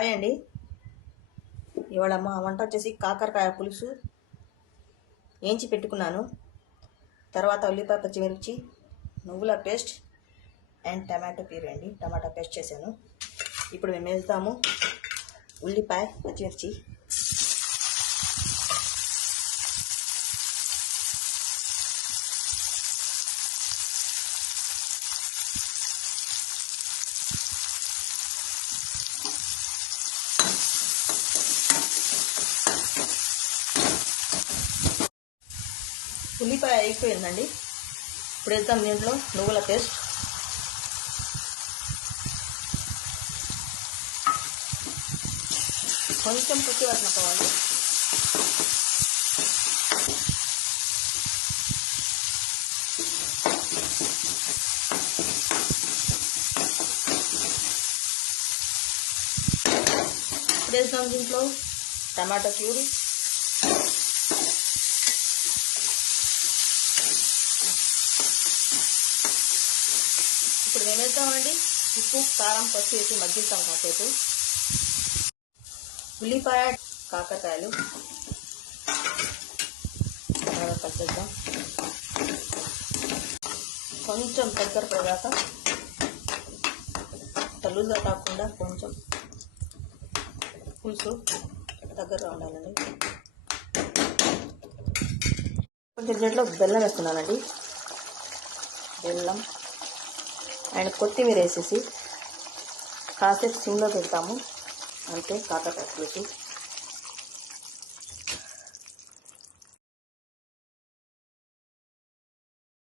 Hi అండి. ఇవాళ మా వంట వచ్చేసి కాకరకాయ పులుసు వేయించి పెట్టుకున్నాను. తర్వాత ఉల్లిపాయ, పచ్చిమిర్చి, నువ్వుల పేస్ట్ అండ్ టమాటో ప్యూరీ అండి. టమాటా పేస్ట్ చేశాను. ఇప్పుడు మేము వేస్తాము ఉల్లిపాయ, పచ్చిమిర్చి. ఉల్లిపాయ అయిపోయిందండి. ఇప్పుడు వేద్దాం దీంట్లో నువ్వుల పేస్ట్, కొంచెం పచ్చి వాసన పోవాలి. ఇప్పుడు వేద్దాం దీంట్లో టమాటో ప్యూరీ, ఇప్పుడు మేము వేస్తామండి ఉప్పు, కారం, పసుపు వేసి మగ్గిస్తాం కాసేపు. ఉల్లిపాయ, కాకరకాయలు బాగా కలిసేద్దాం. కొంచెం దగ్గర పడదాకా, తలుగా కాకుండా కొంచెం పులుసు దగ్గరగా ఉండాలండి. కొంచెం దీంట్లో బెల్లం వేస్తున్నానండి. బెల్లం అండ్ కొత్తిమీర వేసేసి కాసేపు సిమ్లో పెడతాము. అంతే కాకరకాయ పులుసు.